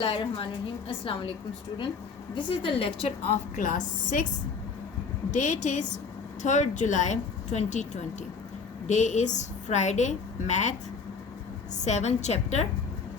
Assalamu alaikum student. This is the lecture of class 6. Date is 3rd July 2020. Day is Friday. Math 7th chapter.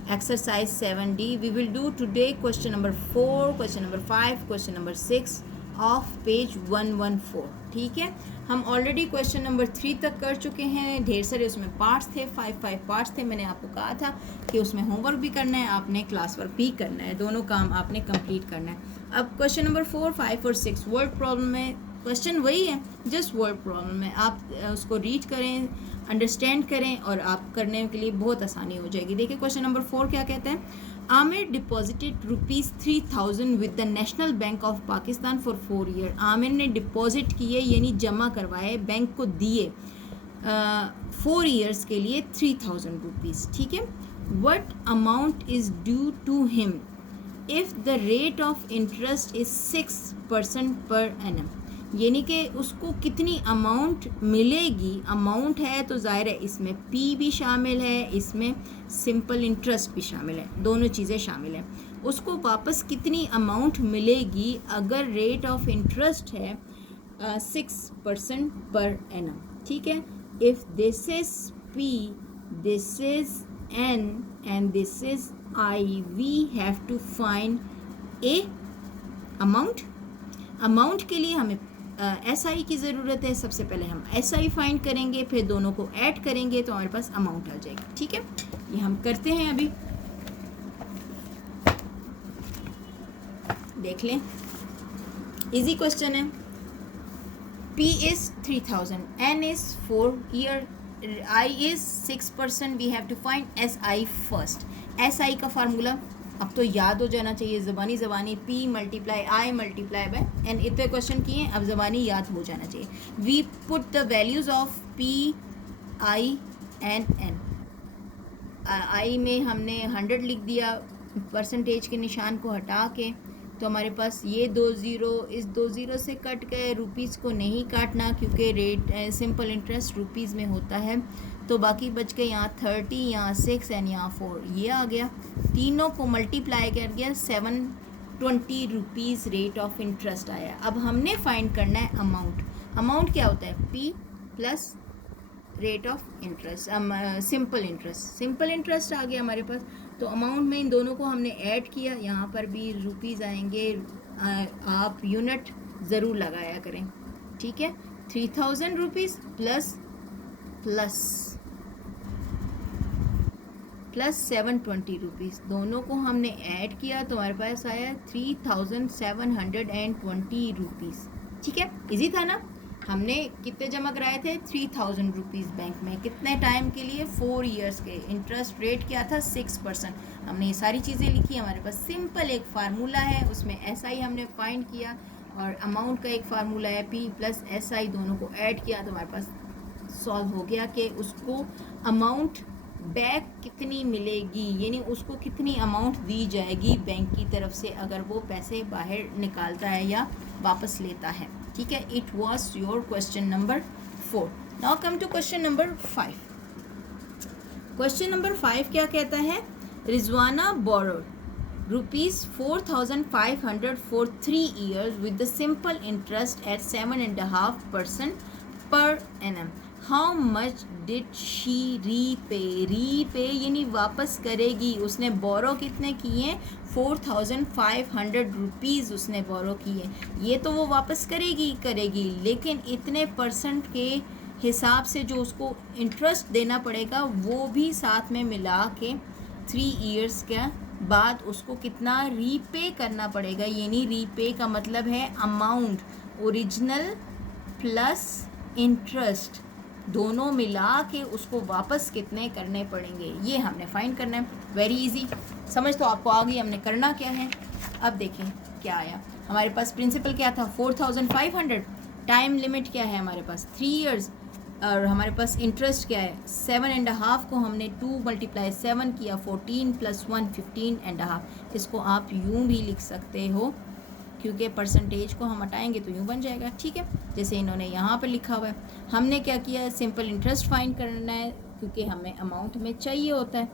Exercise 7D. We will do today question number 4, question number 5, question number 6 of page 114. ठीक है, हम already question number 3 तक कर चुके हैं. ढेर सारे उसमें पार्ट्स थे, 5 पार्ट्स थे. मैंने आपको कहा था कि उसमें होमवर्क भी करना है, आपने क्लास वर्क भी करना है, दोनों काम आपने कंप्लीट करना है. अब क्वेश्चन नंबर 4, 5 और 6 वर्ड प्रॉब्लम में क्वेश्चन वही है, जस्ट वर्ड प्रॉब्लम में आप उसको रीड करें, अंडरस्टैंड करें और आप करने के लिए बहुत आसानी हो जाएगी. देखिए क्वेश्चन नंबर 4 क्या कहते हैं. Aamir deposited ₹3000 with the national bank of Pakistan for 4 year. Aamir ने डिपॉजिट किए यानी जमा करवाए, बैंक को दिए 4 ईयर्स के लिए ₹3000. ठीक है. What amount is due to him if the rate of interest is 6% per annum. यानी कि उसको कितनी अमाउंट मिलेगी. अमाउंट है तो ज़ाहिर है इसमें पी भी शामिल है, इसमें सिंपल इंटरेस्ट भी शामिल है, दोनों चीज़ें शामिल हैं. उसको वापस कितनी अमाउंट मिलेगी अगर रेट ऑफ इंटरेस्ट है 6% पर एनम. ठीक है. If this is P, this is N and this is I, we have to find a amount. Amount के लिए हमें एस आई की ज़रूरत है. सबसे पहले हम एस आई फाइंड करेंगे, फिर दोनों को ऐड करेंगे तो हमारे पास अमाउंट आ जाएगी. ठीक है, ये हम करते हैं. अभी देख लें, इजी क्वेश्चन है. P is 3000, N is 4 year, I is 6%. We have to find S I first. S I का फार्मूला अब तो याद हो जाना चाहिए, ज़बानी P multiply I multiply by N. इतने क्वेश्चन किए हैं, अब ज़बानी याद हो जाना चाहिए. We put the values of P, I and N. I में हमने 100 लिख दिया परसेंटेज के निशान को हटा के, तो हमारे पास ये 2 ज़ीरो इस 2 ज़ीरो से कट गए. रुपीज़ को नहीं काटना क्योंकि रेट सिंपल इंटरेस्ट रुपीज़ में होता है, तो बाकी बच गए यहाँ 30, यहाँ 6 एंड यहाँ 4. ये आ गया. तीनों को मल्टीप्लाई कर गया, 720 रुपीज़ रेट ऑफ इंटरेस्ट आया. अब हमने फाइंड करना है अमाउंट. अमाउंट क्या होता है? P plus rate of interest, simple interest. Simple interest आ गया हमारे पास. तो अमाउंट में इन दोनों को हमने ऐड किया, यहाँ पर भी रुपीज़ आएंगे. आप यूनिट ज़रूर लगाया करें. ठीक है. 3000 रुपीज़ प्लस 720 रुपीज़, दोनों को हमने ऐड किया तो हमारे पास आया 3720 रुपीज़. ठीक है, इजी था ना. हमने कितने जमा कराए थे? 3000 रुपीज़ बैंक में. कितने टाइम के लिए? 4 ईयर्स के. इंटरेस्ट रेट क्या था? 6%. हमने ये सारी चीज़ें लिखी. हमारे पास सिंपल एक फार्मूला है, उसमें एस आई हमने फाइंड किया और अमाउंट का एक फार्मूला है P प्लस एस आई, दोनों को ऐड किया तो हमारे पास सॉल्व हो गया कि उसको अमाउंट बैक कितनी मिलेगी, यानी उसको कितनी अमाउंट दी जाएगी बैंक की तरफ से अगर वो पैसे बाहर निकालता है या वापस लेता है. ठीक है. It was your question number 4. Now come to question number 5. Question number 5 क्या कहता है? Rizwana borrowed ₹4500 for 3 years with the simple interest at 7.5% per annum. How much did she repay. Repay यानी वापस करेगी. उसने बोरो कितने किए? 4500 रुपीज़ उसने बोरो किए. ये तो वो वापस करेगी, लेकिन इतने परसेंट के हिसाब से जो उसको इंटरेस्ट देना पड़ेगा वो भी साथ में मिला के 3 ईयर्स के बाद उसको कितना रीपे करना पड़ेगा. यानी रीपे का मतलब है अमाउंट, ओरिजिनल प्लस इंटरेस्ट, दोनों मिला के उसको वापस कितने करने पड़ेंगे, ये हमने फाइंड करना है. Very easy. समझ तो आपको आ गई हमने करना क्या है. अब देखें क्या आया. हमारे पास प्रिंसिपल क्या था? 4500. टाइम लिमिट क्या है हमारे पास? 3 ईयर्स. और हमारे पास इंटरेस्ट क्या है? 7.5 को हमने 2 × 7 किया, 14 + 1 15.5. इसको आप यूँ भी लिख सकते हो क्योंकि परसेंटेज को हम हटाएंगे तो यूँ बन जाएगा. ठीक है, जैसे इन्होंने यहाँ पर लिखा हुआ है. हमने क्या किया? सिंपल इंटरेस्ट फाइंड करना है क्योंकि हमें अमाउंट में चाहिए होता है.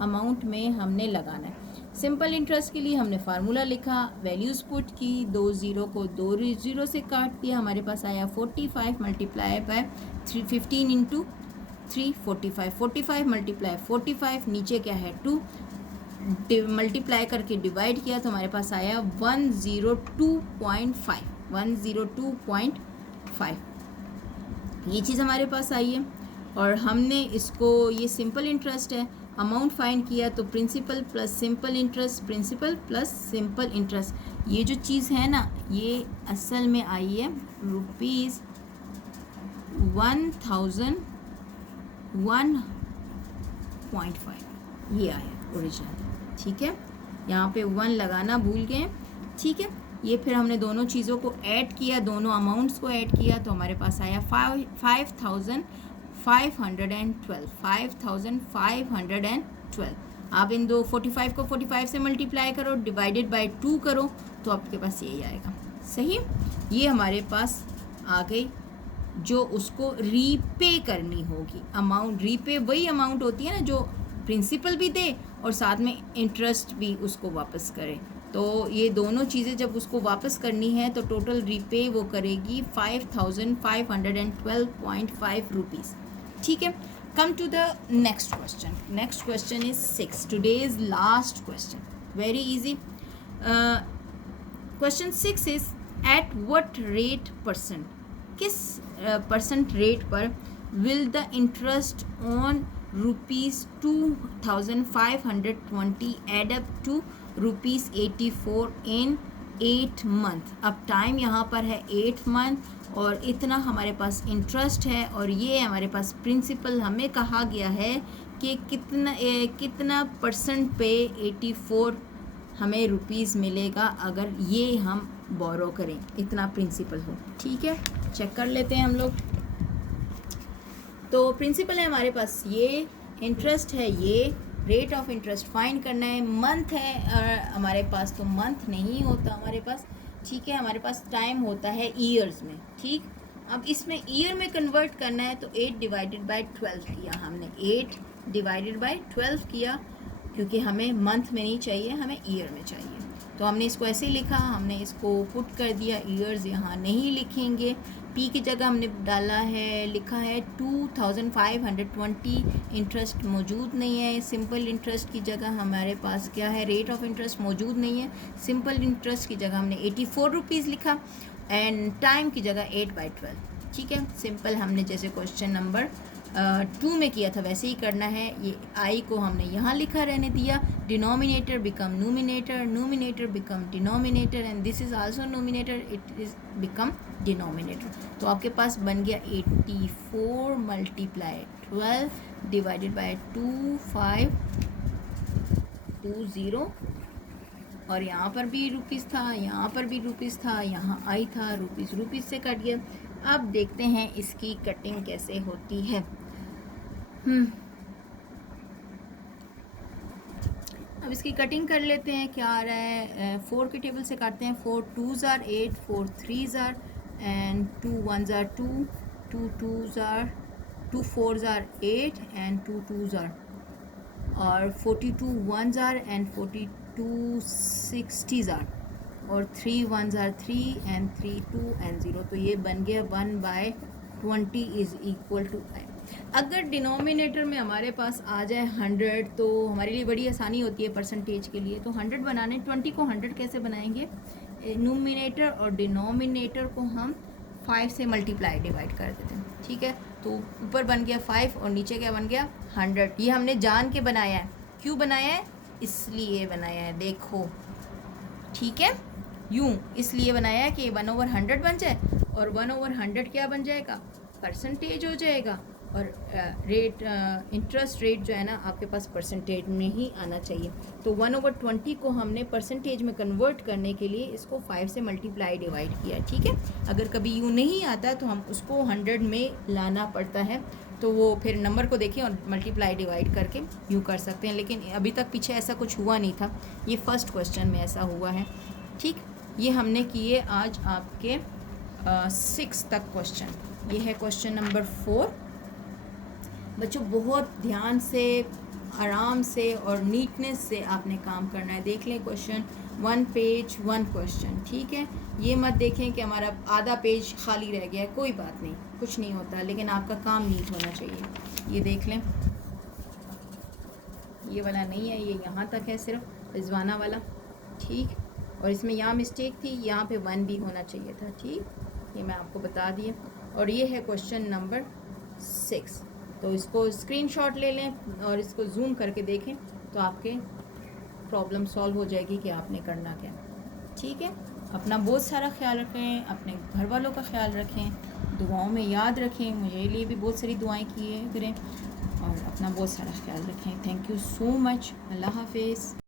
अमाउंट में हमने लगाना है. सिंपल इंटरेस्ट के लिए हमने फार्मूला लिखा, वैल्यूज़ पुट की, 2 ज़ीरो को 2 ज़ीरो से काट दिया, हमारे पास आया 45 मल्टीप्लाई बाय 15 इंटू 3 45, 45 मल्टीप्लाई 45, नीचे क्या है 2, मल्टीप्लाई करके डिवाइड किया तो हमारे पास आया 102.5, 102.5 ये चीज़ हमारे पास आई है। और हमने इसको, ये सिंपल इंटरेस्ट है, अमाउंट फाइंड किया तो principal plus simple interest, principal plus simple interest, ये जो चीज़ है ना ये असल में आई है ₹1001.5, ये आया ओरिजिनल। ठीक है, यहाँ पे 1 लगाना भूल गए। ठीक है, ये फिर हमने दोनों चीज़ों को ऐड किया, दोनों अमाउंट्स को ऐड किया तो हमारे पास आया 5512। आप इन दो 45 को 45 से मल्टीप्लाई करो, डिवाइडेड बाय 2 करो तो आपके पास यही आएगा। सही, ये हमारे पास आ गई जो उसको रीपे करनी होगी। अमाउंट रीपे वही अमाउंट होती है ना जो प्रिंसिपल भी दे और साथ में इंटरेस्ट भी उसको वापस करे। तो ये दोनों चीज़ें जब उसको वापस करनी है तो टोटल रीपे वो करेगी 5512.5 रुपीज़। ठीक है, come to the next question. Next question is 6, today's last question, very easy. Question 6 is at what rate percent, किस परसेंट रेट पर will the interest on ₹2520 add up to ₹84 in 8 month. अब time यहाँ पर है 8 month और इतना हमारे पास interest है और ये हमारे पास प्रिंसिपल, हमें कहा गया है कि कितना परसेंट पे 84 हमें रुपीज़ मिलेगा अगर ये हम बोरो करें, इतना प्रिंसिपल हो। ठीक है, चेक कर लेते हैं हम लोग। तो प्रिंसिपल है हमारे पास, ये इंटरेस्ट है, ये रेट ऑफ इंटरेस्ट फाइंड करना है, मंथ है और हमारे पास तो मंथ नहीं होता हमारे पास। ठीक है, हमारे पास टाइम होता है ईयर्स में। ठीक, अब इसमें ईयर में कन्वर्ट करना है तो 8 डिवाइडेड बाय 12 किया हमने, 8 डिवाइडेड बाय 12 किया क्योंकि हमें मंथ में नहीं चाहिए, हमें ईयर में चाहिए। तो हमने इसको ऐसे ही लिखा, हमने इसको पुट कर दिया, ईयर्स यहाँ नहीं लिखेंगे, पी की जगह हमने डाला है, लिखा है 2520, इंटरेस्ट मौजूद नहीं है। सिंपल इंटरेस्ट की जगह हमारे पास क्या है, रेट ऑफ इंटरेस्ट मौजूद नहीं है, सिंपल इंटरेस्ट की जगह हमने 84 रुपीज़ लिखा एंड टाइम की जगह 8/12। ठीक है, सिंपल हमने जैसे क्वेश्चन नंबर 2 में किया था वैसे ही करना है। ये आई को हमने यहाँ लिखा रहने दिया, denominator become numerator, numerator become denominator and this is also numerator, it is become denominator. तो आपके पास बन गया 84 मल्टीप्लाई 12 डिवाइडेड बाय 2520 और यहाँ पर भी रुपीज़ था, यहाँ पर भी रुपीज़ था, यहाँ आई था, रुपीज़ से कट गया। अब देखते हैं इसकी कटिंग कैसे होती है। अब इसकी कटिंग कर लेते हैं, क्या आ रहा है, 4 के टेबल से काटते हैं। 4 2s are 8, 4 3s are and 2 1s are 2, 2 2s are 2 4s are 8 and 2 2s are, और 42 1s are and 42 60s are, और 3 1s are 3 and 3 2 and 0। तो ये बन गया 1/20 इज इक्वल टू। अगर डिनोमिनेटर में हमारे पास आ जाए 100 तो हमारे लिए बड़ी आसानी होती है परसेंटेज के लिए। तो 100 बनाने, 20 को 100 कैसे बनाएंगे, नूमिनेटर और डिनोमिनेटर को हम 5 से मल्टीप्लाई डिवाइड कर देते हैं। ठीक है, तो ऊपर बन गया 5 और नीचे क्या बन गया 100। ये हमने जान के बनाया है, क्यों बनाया है, इसलिए बनाया है, देखो। ठीक है, यूँ इसलिए बनाया है कि 1/100 बन जाए और 1/100 क्या बन जाएगा, परसेंटेज हो जाएगा। और रेट, इंटरेस्ट रेट जो है ना आपके पास परसेंटेज में ही आना चाहिए। तो 1/20 को हमने परसेंटेज में कन्वर्ट करने के लिए इसको 5 से मल्टीप्लाई डिवाइड किया। ठीक है, अगर कभी यूँ नहीं आता तो हम उसको 100 में लाना पड़ता है, तो वो फिर नंबर को देखें और मल्टीप्लाई डिवाइड करके यूँ कर सकते हैं। लेकिन अभी तक पीछे ऐसा कुछ हुआ नहीं था, ये फर्स्ट क्वेश्चन में ऐसा हुआ है। ठीक, ये हमने किए आज आपके 6 तक क्वेश्चन। ये है क्वेश्चन नंबर 4। बच्चों बहुत ध्यान से आराम से और नीटनेस से आपने काम करना है। देख लें क्वेश्चन, 1 पेज 1 क्वेश्चन, ठीक है। ये मत देखें कि हमारा आधा पेज खाली रह गया है, कोई बात नहीं, कुछ नहीं होता, लेकिन आपका काम नीट होना चाहिए। ये देख लें, ये वाला नहीं है, ये यहाँ तक है सिर्फ रिजवाना वाला, ठीक। और इसमें यहाँ मिस्टेक थी, यहाँ पे 1 भी होना चाहिए था, ठीक। ये मैं आपको बता दिया। और ये है क्वेश्चन नंबर 6। तो इसको स्क्रीनशॉट ले लें और इसको जूम करके देखें तो आपके प्रॉब्लम सॉल्व हो जाएगी कि आपने करना क्या, ठीक है। अपना बहुत सारा ख्याल रखें, अपने घर वालों का ख्याल रखें, दुआओं में याद रखें, मुझे लिए भी बहुत सारी दुआएं किए करें और अपना बहुत सारा ख्याल रखें। Thank you so much. Allah हाफिज़।